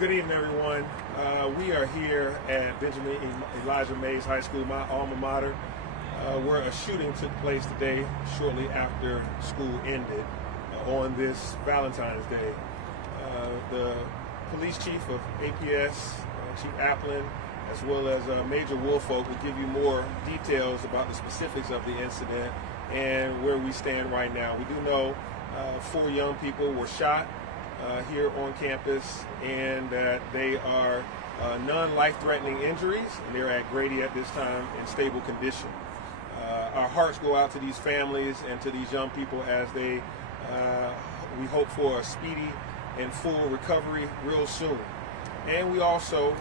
Good evening, everyone. We are here at Benjamin Elijah Mays High School, my alma mater, where a shooting took place today shortly after school ended on this Valentine's Day. The police chief of APS, Chief Applin, as well as Major Woolfolk will give you more details about the specifics of the incident and where we stand right now. We do know 4 young people were shot here on campus, and that they are non-life-threatening injuries, and they're at Grady at this time in stable condition. Our hearts go out to these families and to these young people as we hope for a speedy and full recovery real soon. And we also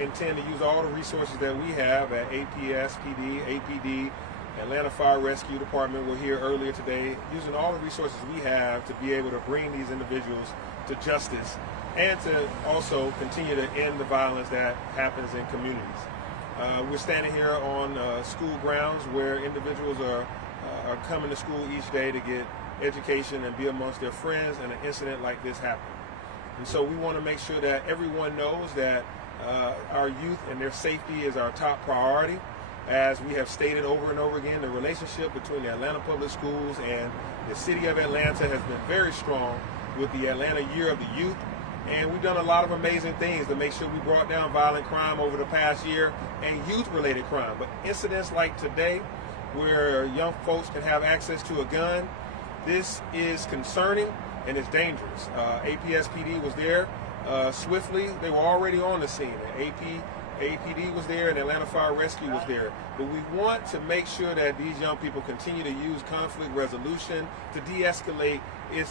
intend to use all the resources that we have at APS, PD, APD, Atlanta Fire Rescue Department. We're here earlier today, using all the resources we have to be able to bring these individuals to justice and to also continue to end the violence that happens in communities. We're standing here on school grounds where individuals are coming to school each day to get education and be amongst their friends, and an incident like this happened. And so we want to make sure that everyone knows that our youth and their safety is our top priority. As we have stated over and over again, the relationship between the Atlanta Public Schools and the City of Atlanta has been very strong with the Atlanta Year of the Youth. And we've done a lot of amazing things to make sure we brought down violent crime over the past year and youth-related crime. But incidents like today, where young folks can have access to a gun, this is concerning and it's dangerous. APSPD was there swiftly. They were already on the scene. APD was there and Atlanta Fire Rescue was there. But we want to make sure that these young people continue to use conflict resolution to de-escalate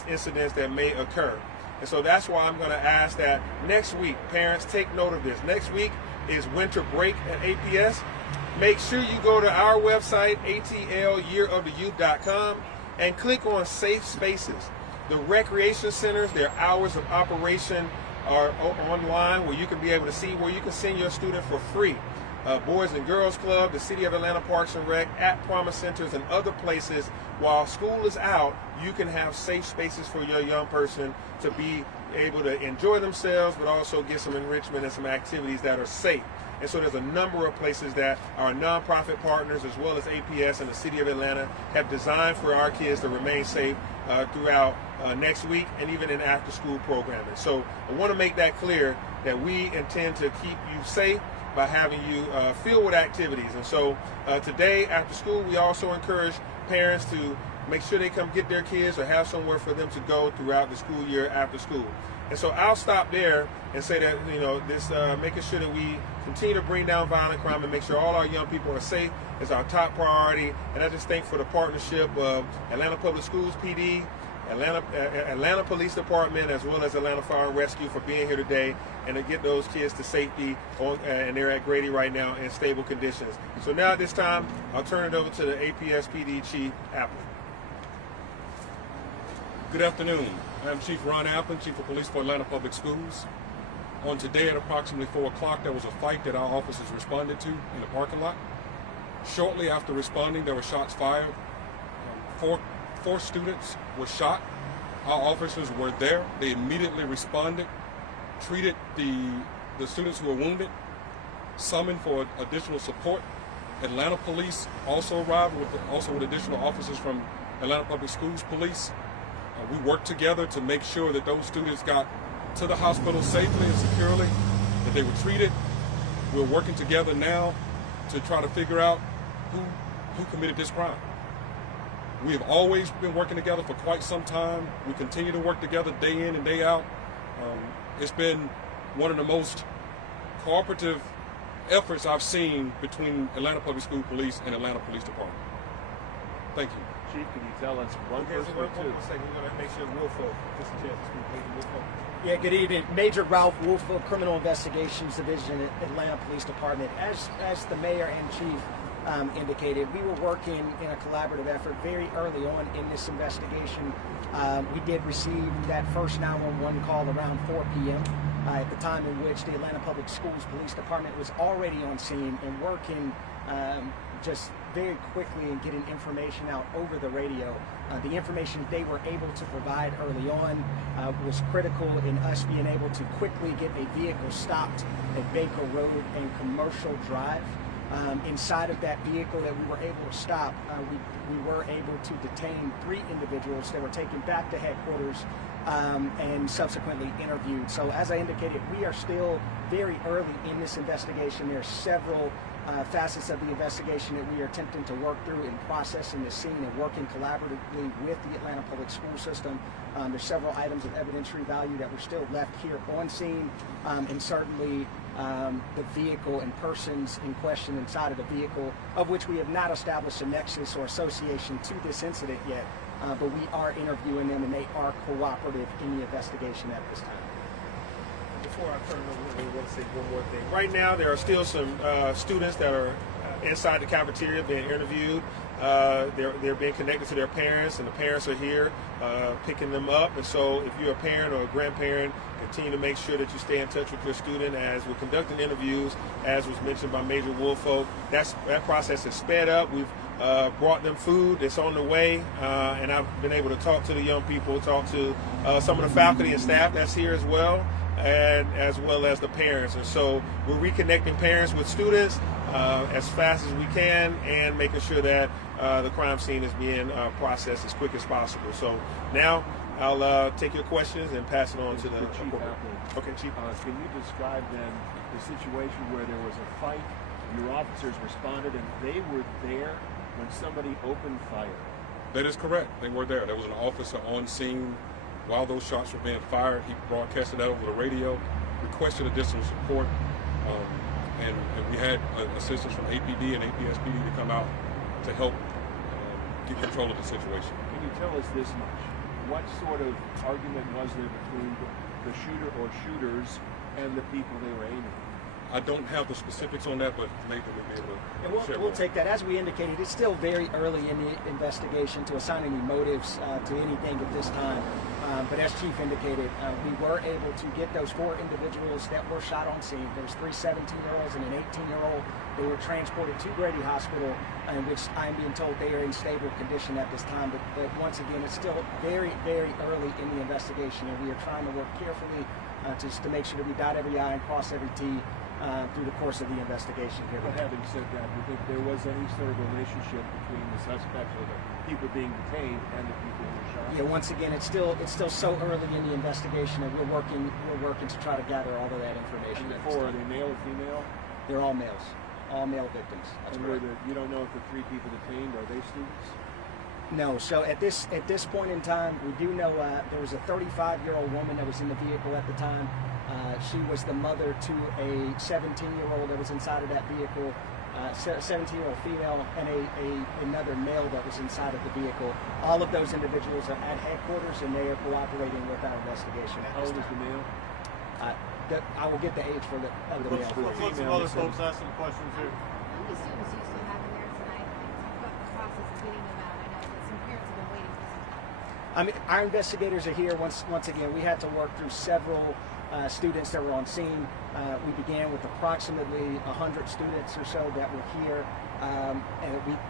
incidents that may occur. And so that's why I'm going to ask that next week, parents, take note of this. Next week is winter break at APS. Make sure you go to our website, atlyearoftheyouth.com, and click on Safe Spaces. The recreation centers, their hours of operation are online, where you can be able to see where you can send your student for free. Boys and Girls Club, the City of Atlanta Parks and Rec, at Promise Centers, and other places. While school is out, you can have safe spaces for your young person to be able to enjoy themselves, but also get some enrichment and some activities that are safe. And so there's a number of places that our nonprofit partners, as well as APS and the City of Atlanta, have designed for our kids to remain safe throughout next week and even in after-school programming. So I want to make that clear that we intend to keep you safe by having you filled with activities. And so today, after school, we also encourage parents to make sure they come get their kids or have somewhere for them to go throughout the school year after school. And so I'll stop there and say that, this making sure that we continue to bring down violent crime and make sure all our young people are safe is our top priority. And I just thank for the partnership of Atlanta Public Schools PD, Atlanta Police Department, as well as Atlanta Fire and Rescue for being here today and to get those kids to safety, and they're at Grady right now in stable conditions. So now at this time, I'll turn it over to the APS PD Chief Applin. Good afternoon. I'm Chief Ron Applin, Chief of Police for Atlanta Public Schools. On today at approximately 4 o'clock, there was a fight that our officers responded to in the parking lot. Shortly after responding, there were shots fired. Four students were shot. Our officers were there. They immediately responded, treated the students who were wounded, summoned for additional support. Atlanta Police also arrived with additional officers from Atlanta Public Schools Police. We worked together to make sure that those students got to the hospital safely and securely, that they were treated. We're working together now to try to figure out who committed this crime. We have always been working together for quite some time. We continue to work together day in and day out. It's been one of the most cooperative efforts I've seen between Atlanta Public School Police and Atlanta Police Department. Thank you. Chief, can you tell us one person or two? One second, we're going to make sure Woolfolk gets a chance to speak. Major Woolfolk. Yeah, good evening. Major Ralph Woolfolk, Criminal Investigations Division at Atlanta Police Department. As the mayor and chief indicated, we were working in a collaborative effort very early on in this investigation. We did receive that first 911 call around 4 p.m. At the time in which the Atlanta Public Schools Police Department was already on scene and working just very quickly and getting information out over the radio. The information they were able to provide early on was critical in us being able to quickly get a vehicle stopped at Baker Road and Commercial Drive. Inside of that vehicle that we were able to stop, we were able to detain 3 individuals that were taken back to headquarters and subsequently interviewed. So as I indicated, we are still very early in this investigation. There are several facets of the investigation that we are attempting to work through in processing the scene and working collaboratively with the Atlanta Public School System. There's several items of evidentiary value that were still left here on scene, and certainly the vehicle and persons in question inside of the vehicle, of which we have not established a nexus or association to this incident yet, but we are interviewing them and they are cooperative in the investigation at this time. Before I turn it over, I want to say one more thing. Right now, there are still some students that are inside the cafeteria being interviewed. They're being connected to their parents, and the parents are here picking them up. And so if you're a parent or a grandparent, continue to make sure that you stay in touch with your student as we're conducting interviews, as was mentioned by Major Woolfolk. That process is sped up. We've brought them food. It's on the way, and I've been able to talk to the young people, talk to some of the faculty and staff that's here as well, and as well as the parents. And so we're reconnecting parents with students as fast as we can, and making sure that the crime scene is being processed as quick as possible. So now I'll take your questions and pass it on to the Chief. Okay, Chief. Can you describe then the situation where there was a fight, your officers responded, and they were there when somebody opened fire? That is correct. They were there. There was an officer on scene while those shots were being fired. He broadcasted that over the radio, requested additional support, and we had assistance from APD and APSPD to come out to help get control of the situation. Can you tell us this much? What sort of argument was there between the shooter or shooters and the people they were aiming at? I don't have the specifics on that, but Nathan will be able to share We'll more. take that. As we indicated, it's still very early in the investigation to assign any motives to anything at this time. But as Chief indicated, we were able to get those 4 individuals that were shot on scene. There's 3 17-year-olds and an 18-year-old. They were transported to Grady Hospital, in which I'm being told they are in stable condition at this time. But once again, it's still very, very early in the investigation, and we are trying to work carefully just to make sure that we dot every I and cross every T through the course of the investigation here. But having said that, do you think there was any sort of relationship between the suspects or the people being detained and the people who were shot? Yeah, once again, it's still so early in the investigation, and we're working to try to gather all of that information. And the 4, are they male or female? They're all males, all male victims. That's And correct. you don't know if the 3 people detained, are they students? No. So at this point in time, we do know there was a 35-year-old woman that was in the vehicle at the time. She was the mother to a 17-year-old that was inside of that vehicle, 17-year-old female, and another male that was inside of the vehicle. All of those individuals are at headquarters, and they are cooperating with our investigation at How this old is time. the male? I will get the age of the male. Let's some other folks asking questions here. How many students do you still have in there tonight? Talk about the process of getting them out. I know that some parents have been waiting for some time. I mean, our investigators are here. Once again, we had to work through several students that were on scene. We began with approximately 100 students or so that were here and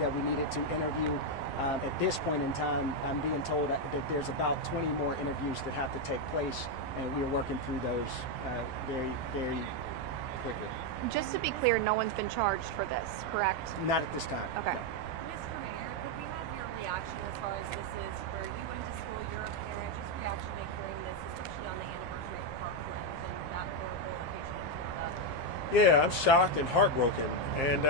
that we needed to interview. At this point in time, I'm being told that there's about 20 more interviews that have to take place, and we are working through those very, very quickly. Just to be clear, no one's been charged for this, correct? Not at this time. Okay. No. Mr. Mayor, could we have your reaction as far as this is where you went to school, you're a parent, just reaction to hearing this, especially on the anniversary of Parkland and that horrible occasion in Florida? Yeah, I'm shocked and heartbroken. And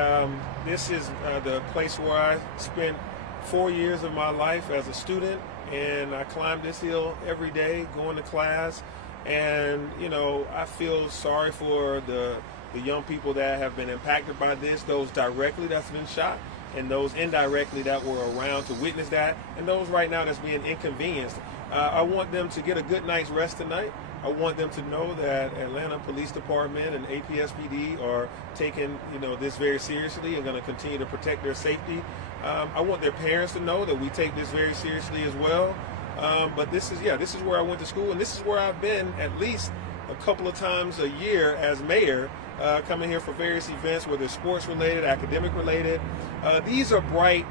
this is the place where I spent 4 years of my life as a student, and I climbed this hill every day going to class. And, you know, I feel sorry for the young people that have been impacted by this, those directly that's been shot, and those indirectly that were around to witness that, and those right now that's being inconvenienced. I want them to get a good night's rest tonight. I want them to know that Atlanta Police Department and APSPD are taking, this very seriously and going to continue to protect their safety. I want their parents to know that we take this very seriously as well. But this is where I went to school, and this is where I've been at least a couple of times a year as mayor, coming here for various events, whether it's sports related, academic related. These are bright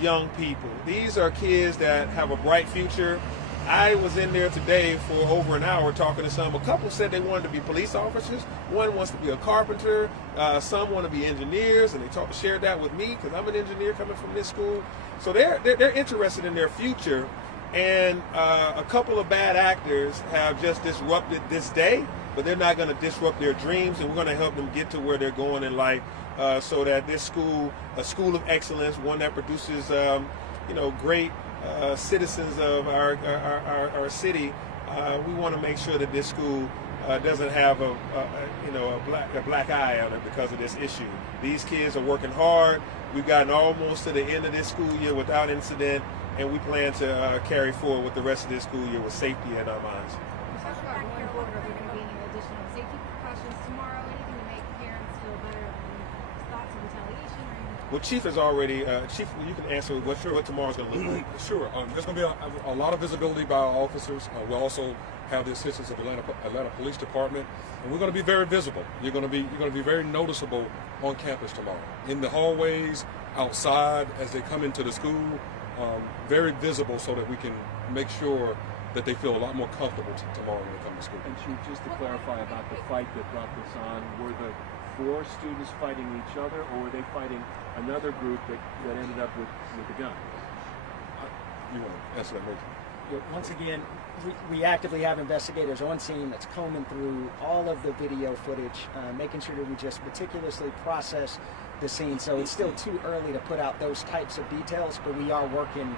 young people. These are kids that have a bright future. I was in there today for over an hour talking to some. A couple said they wanted to be police officers. One wants to be a carpenter. Some want to be engineers, and they shared that with me because I'm an engineer coming from this school. So they're interested in their future. And a couple of bad actors have just disrupted this day, but they're not going to disrupt their dreams, and we're going to help them get to where they're going in life, so that this school, a school of excellence, one that produces, great citizens of our city. We want to make sure that this school doesn't have a black eye on it because of this issue. These kids are working hard. We've gotten almost to the end of this school year without incident, and we plan to carry forward with the rest of this school year with safety in our minds. Talk about going forward. Are there going to be any additional safety precautions tomorrow? Anything to make parents feel better? Any thoughts of retaliation or anything? Well, Chief has already. Chief, you can answer what tomorrow's going to look like. Sure. There's going to be a lot of visibility by our officers. We'll also have the assistance of Atlanta Police Department, and we're going to be very visible. You're going to be very noticeable on campus tomorrow, in the hallways, outside as they come into the school. Very visible, so that we can make sure that they feel a lot more comfortable tomorrow when they come to school. And Chief, just to clarify about the fight that brought this on, were the 4 students fighting each other, or were they fighting another group that ended up with the gun? You want to answer that, Major? Once again, we actively have investigators on scene that's combing through all of the video footage, making sure that we just meticulously process the scene. So it's still too early to put out those types of details, but we are working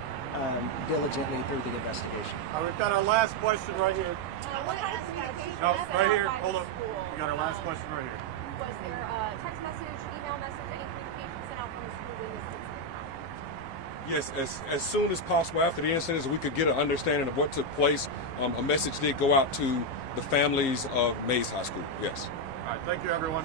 diligently through the investigation. All right, we've got our last question right here. What kind of communication No, was right sent here. out by Hold the up. school? We got our last question right here. Was there a text message, email message, any communication sent out from the school when this incident happened? Yes, as soon as possible after the incidents, we could get an understanding of what took place. A message did go out to the families of Mays High School. Yes. All right, thank you, everyone.